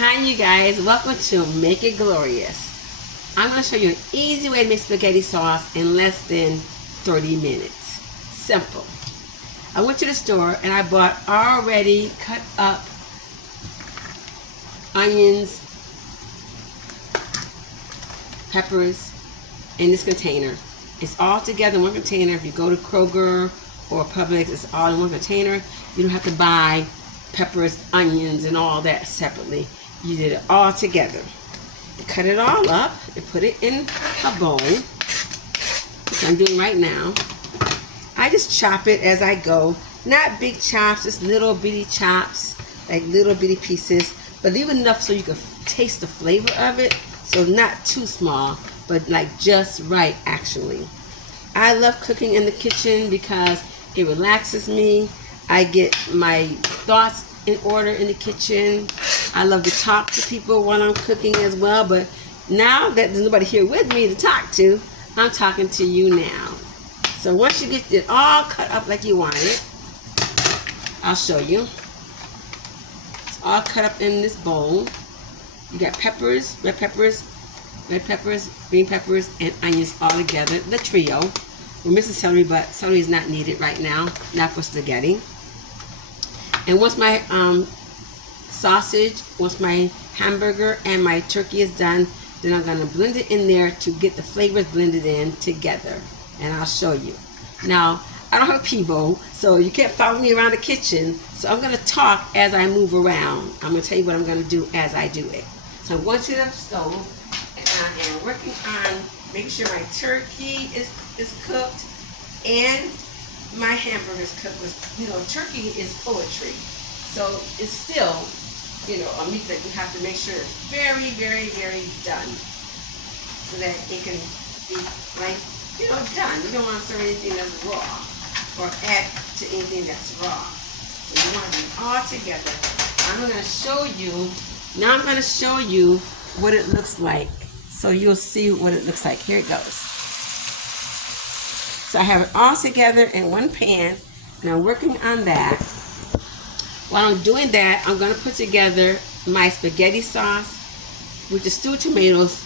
Hi you guys, welcome to Make It Glorious. I'm going to show you an easy way to make spaghetti sauce in less than 30 minutes. Simple. I went to the store and I bought already cut up onions, peppers in this container. It's all together in one container. If you go to Kroger or Publix, it's all in one container. You don't have to buy peppers, onions, and all that separately. You did it all together. You cut it all up and put it in a bowl, which I'm doing right now. I just chop it as I go. Not big chops, just little bitty chops, like little bitty pieces, but leave enough so you can taste the flavor of it. So not too small, but like just right actually. I love cooking in the kitchen because it relaxes me. I get my thoughts in order in the kitchen. I love to talk to people while I'm cooking as well, but now that there's nobody here with me to talk to, I'm talking to you now. So once you get it all cut up like you want it, I'll show you. It's all cut up in this bowl. You got peppers, red peppers, green peppers, and onions all together, the trio. We're missing celery, but celery is not needed right now, not for spaghetti. And once my sausage, once my hamburger and my turkey is done, then I'm going to blend it in there to get the flavors blended in together. And I'll show you. Now, I don't have a Pivo, so you can't follow me around the kitchen. So I'm going to talk as I move around. I'm going to tell you what I'm going to do as I do it. So I'm going to the stove, and I am working on making sure my turkey is cooked and my hamburger is cooked. You know, turkey is poetry. So it's still, you know, a meat that you have to make sure it's very, very, very done. So that it can be like, you know, done. You don't want to serve anything that's raw or add to anything that's raw. So you want to be all together. I'm going to show you, now I'm going to show you what it looks like. So you'll see what it looks like. Here it goes. So I have it all together in one pan, and I'm working on that. While I'm doing that, I'm going to put together my spaghetti sauce with the stewed tomatoes.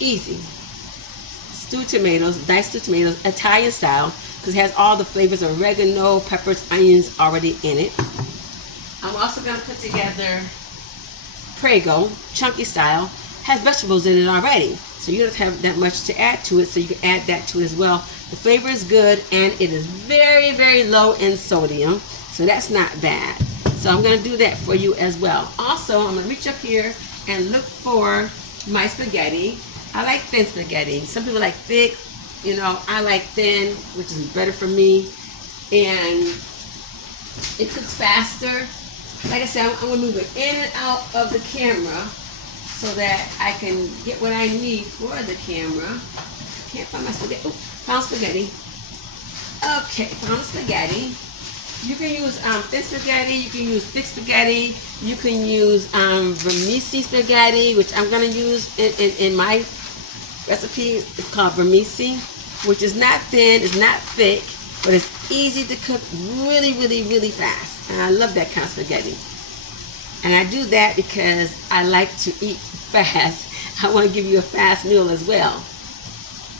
Easy. Stewed tomatoes, diced stewed tomatoes, Italian style, because it has all the flavors of oregano, peppers, onions already in it. I'm also going to put together Prego, chunky style, has vegetables in it already. So you don't have that much to add to it, so you can add that to it as well. The flavor is good, and it is very, very low in sodium, so that's not bad. So I'm going to do that for you as well. Also, I'm going to reach up here and look for my spaghetti. I like thin spaghetti. Some people like thick. You know, I like thin, which is better for me. And it cooks faster. Like I said, I'm going to move it in and out of the camera so that I can get what I need for the camera. Can't find my spaghetti. Oh, found spaghetti. Okay, found spaghetti. You can use thin spaghetti. You can use thick spaghetti. You can use vermicelli spaghetti, which I'm going to use in my recipe. It's called vermicelli, which is not thin, it's not thick, but it's easy to cook really, really, really fast. And I love that kind of spaghetti. And I do that because I like to eat fast. I want to give you a fast meal as well.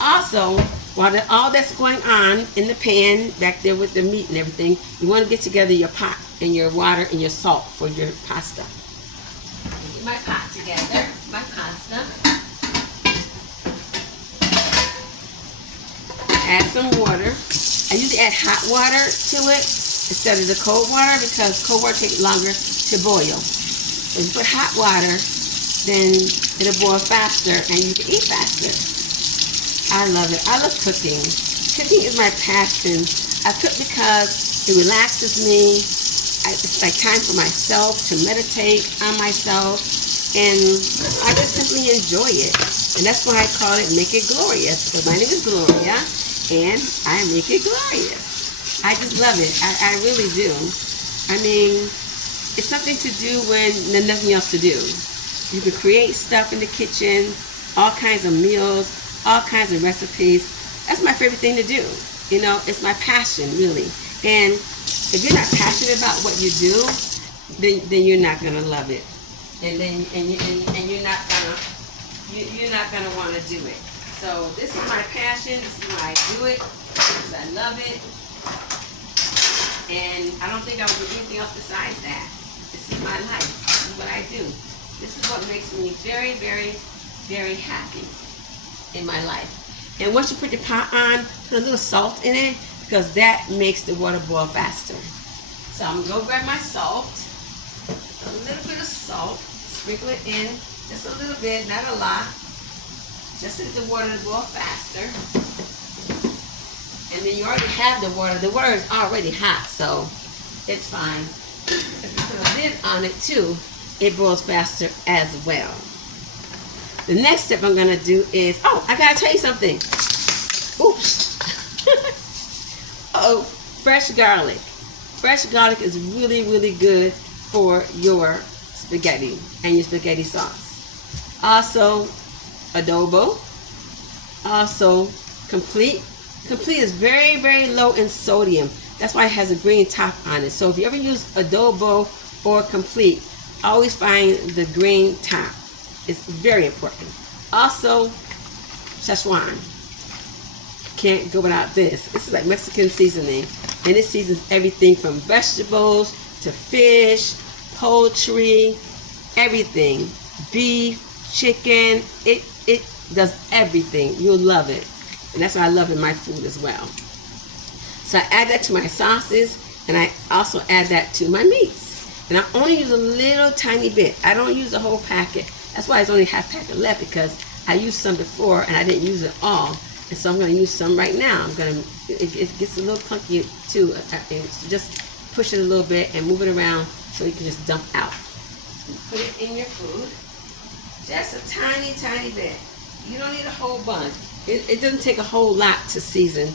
Also, while all that's going on in the pan back there with the meat and everything, you want to get together your pot and your water and your salt for your pasta. Get my pot together, my pasta. Add some water. I usually add hot water to it instead of the cold water because cold water takes longer to boil. If you put hot water, then it'll boil faster and you can eat faster. I love it. I love cooking. Cooking is my passion. I cook because it relaxes me. It's like time for myself to meditate on myself, and I just simply enjoy it. And that's why I call it Make It Glorious. Because my name is Gloria, and I make it glorious. I just love it. I really do. I mean, it's something to do when there's nothing else to do. You can create stuff in the kitchen, all kinds of meals, all kinds of recipes. That's my favorite thing to do. You know, it's my passion, really. And if you're not passionate about what you do, then you're not going to love it. and then you're not gonna want to do it. So this is my passion. This is why I do it, because I love it, and I don't think I would do anything else besides that. This is my life. This is what I do. This is what makes me very, very, very happy in my life. And once you put your pot on, put a little salt in it, because that makes the water boil faster. So I'm gonna go grab my salt, a little bit of salt, sprinkle it in, just a little bit, not a lot, just to get the water to boil faster. And then you already have the water. The water is already hot, so it's fine. If you put a lid on it too, it boils faster as well. The next step I'm gonna do is, oh, I gotta tell you something. Oops. Oh, fresh garlic. Fresh garlic is really, really good for your spaghetti and your spaghetti sauce. Also, adobo. Also, Complete. Complete is very, very low in sodium. That's why it has a green top on it. So if you ever use adobo or Complete, always find the green top. It's very important. Also, Szechuan. Can't go without this. This is like Mexican seasoning, and it seasons everything from vegetables to fish, poultry, everything. Beef, chicken. It does everything. You'll love it, and that's what I love in my food as well. So I add that to my sauces, and I also add that to my meats. And I only use a little tiny bit. I don't use the whole packet. That's why it's only half packet left, because I used some before and I didn't use it all. And so I'm going to use some right now. It gets a little clunky too. Just push it a little bit and move it around so you can just dump out. Put it in your food. Just a tiny, tiny bit. You don't need a whole bunch. It doesn't take a whole lot to season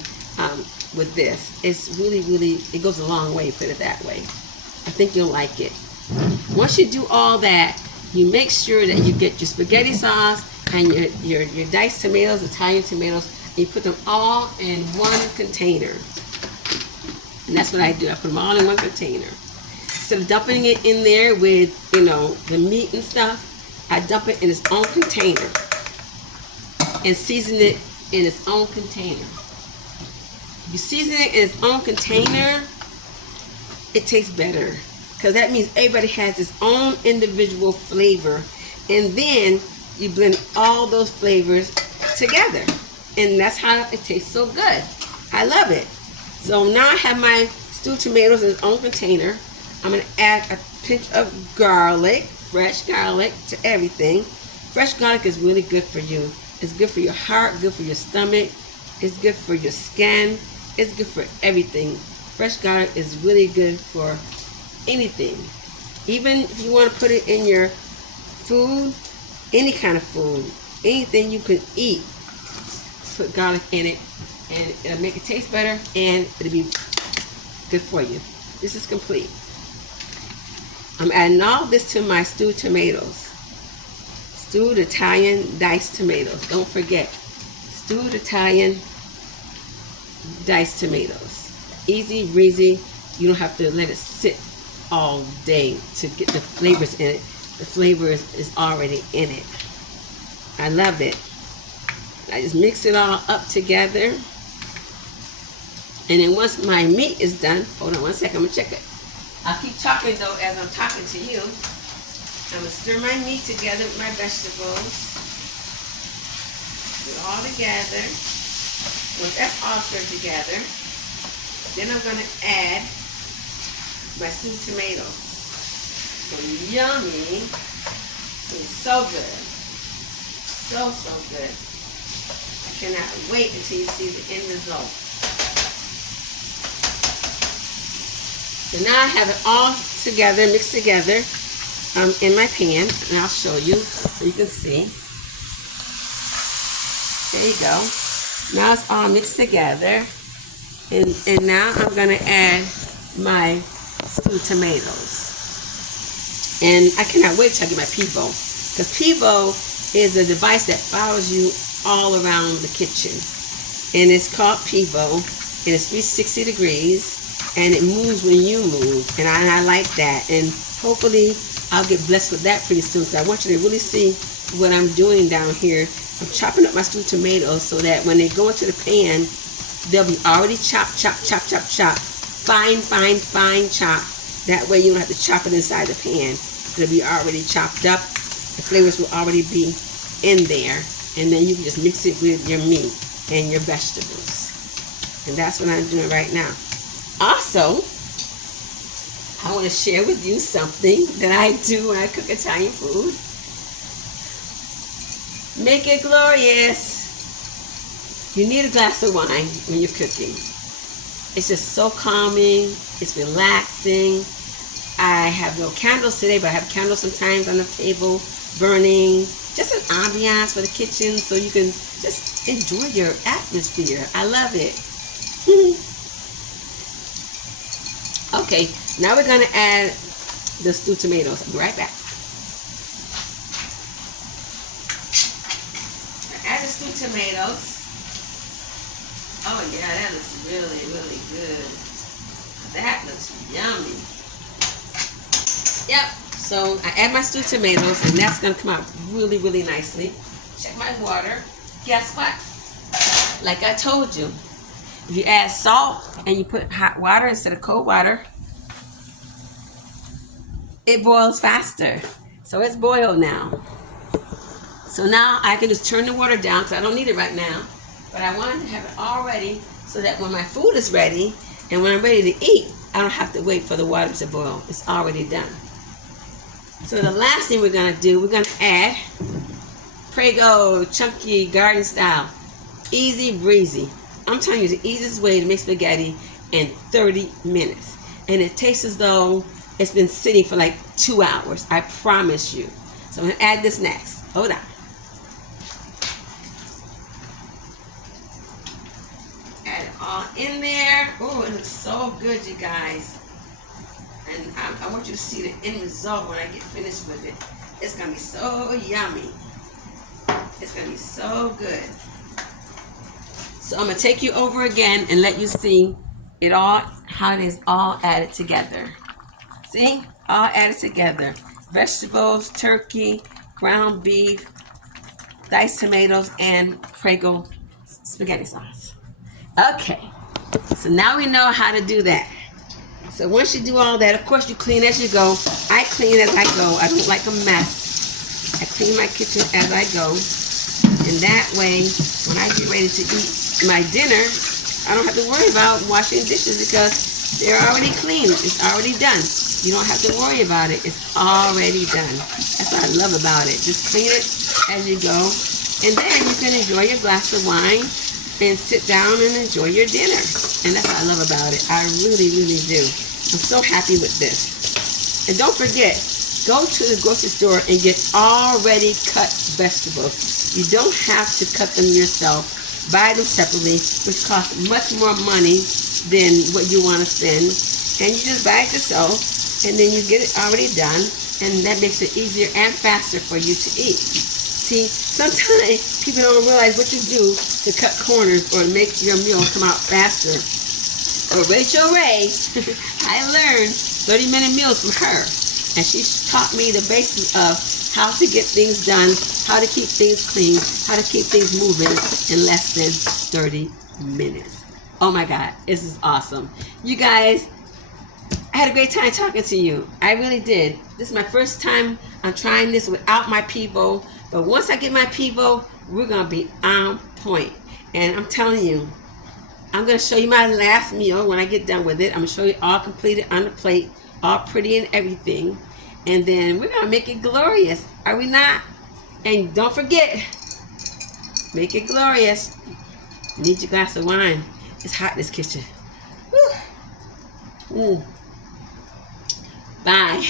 with this. It's really, really, it goes a long way, put it that way. I think you'll like it. Once you do all that, you make sure that you get your spaghetti sauce and your diced tomatoes, Italian tomatoes, and you put them all in one container. And that's what I do. I put them all in one container. Instead of dumping it in there with, the meat and stuff, I dump it in its own container and season it in its own container. If you season it in its own container, it tastes better, because that means everybody has its own individual flavor, and then you blend all those flavors together, and that's how it tastes so good. I love it. So now I have my stewed tomatoes in its own container. I'm going to add a pinch of garlic, fresh garlic, to everything. Fresh garlic is really good for you. It's good for your heart, good for your stomach. It's good for your skin. It's good for everything. Fresh garlic is really good for anything. Even if you want to put it in your food, any kind of food, anything you can eat, put garlic in it, and it'll make it taste better, and it'll be good for you. This is complete. I'm adding all this to my stewed tomatoes. Stewed Italian diced tomatoes. Don't forget, stewed Italian diced tomatoes. Easy, breezy. You don't have to let it sit all day to get the flavors in it. The flavor is already in it. I love it. I just mix it all up together. And then once my meat is done, hold on one second, I'm going to check it. I'll keep talking though as I'm talking to you. I'm going to stir my meat together with my vegetables. Put it all together. Once that's all stirred together, then I'm going to add my stewed tomatoes. So yummy. It's so good. So, so good. I cannot wait until you see the end result. So now I have it all together, mixed together in my pan, and I'll show you so you can see. There you go. Now it's all mixed together. And now I'm going to add my stewed tomatoes. And I cannot wait till I get my Pivo, because Pivo is a device that follows you all around the kitchen. And it's called Pivo, and it's 360 degrees, and it moves when you move. And I like that. And hopefully I'll get blessed with that pretty soon. So I want you to really see what I'm doing down here. I'm chopping up my stewed tomatoes so that when they go into the pan, they'll be already chopped, fine, fine, fine chop. That way you don't have to chop it inside the pan. It'll be already chopped up. The flavors will already be in there. And then you can just mix it with your meat and your vegetables. And that's what I'm doing right now. Also, I want to share with you something that I do when I cook Italian food. Make it glorious. You need a glass of wine when you're cooking. It's just so calming. It's relaxing. I have no candles today, but I have candles sometimes on the table burning. Just an ambiance for the kitchen so you can just enjoy your atmosphere. I love it. Okay, now we're going to add the stewed tomatoes. I'll be right back. Add the stewed tomatoes. Oh yeah, that looks really, really good. That looks yummy. Yep, so I add my stewed tomatoes and that's gonna come out really, really nicely. Check my water. Guess what? Like I told you, if you add salt and you put hot water instead of cold water, it boils faster. So it's boiled now. So now I can just turn the water down because I don't need it right now. But I wanted to have it all ready so that when my food is ready and when I'm ready to eat, I don't have to wait for the water to boil. It's already done. So the last thing we're going to do, we're going to add Prego Chunky Garden Style. Easy breezy. I'm telling you, it's the easiest way to make spaghetti in 30 minutes. And it tastes as though it's been sitting for like 2 hours. I promise you. So I'm going to add this next. Hold on. Add it all in there. Oh, it looks so good, you guys. And I want you to see the end result when I get finished with it. It's going to be so yummy. It's going to be so good. So I'm going to take you over again and let you see it all, how it is all added together. See? All added together. Vegetables, turkey, ground beef, diced tomatoes, and Prego spaghetti sauce. Okay. So now we know how to do that. So once you do all that, of course you clean as you go. I clean as I go. I don't like a mess. I clean my kitchen as I go. And that way, when I get ready to eat my dinner, I don't have to worry about washing dishes because they're already clean. It's already done. You don't have to worry about it. It's already done. That's what I love about it. Just clean it as you go. And then you can enjoy your glass of wine and sit down and enjoy your dinner. And that's what I love about it. I really, really do. I'm so happy with this. And don't forget, go to the grocery store and get already cut vegetables. You don't have to cut them yourself. Buy them separately, which costs much more money than what you want to spend. And you just buy it yourself, and then you get it already done, and that makes it easier and faster for you to eat. See, sometimes people don't realize what you do to cut corners or to make your meal come out faster. But Rachel Ray, I learned 30-minute meals from her, and she taught me the basics of how to get things done, how to keep things clean, how to keep things moving in less than 30 minutes. Oh my God, this is awesome. You guys, I had a great time talking to you. I really did. This is my first time I'm trying this without my Pivo. But once I get my Pivo, we're going to be on point. And I'm telling you, I'm going to show you my last meal when I get done with it. I'm going to show you all completed on the plate, all pretty and everything. And then we're going to make it glorious. Are we not? And don't forget, make it glorious. You need your glass of wine. It's hot in this kitchen. Woo. Bye.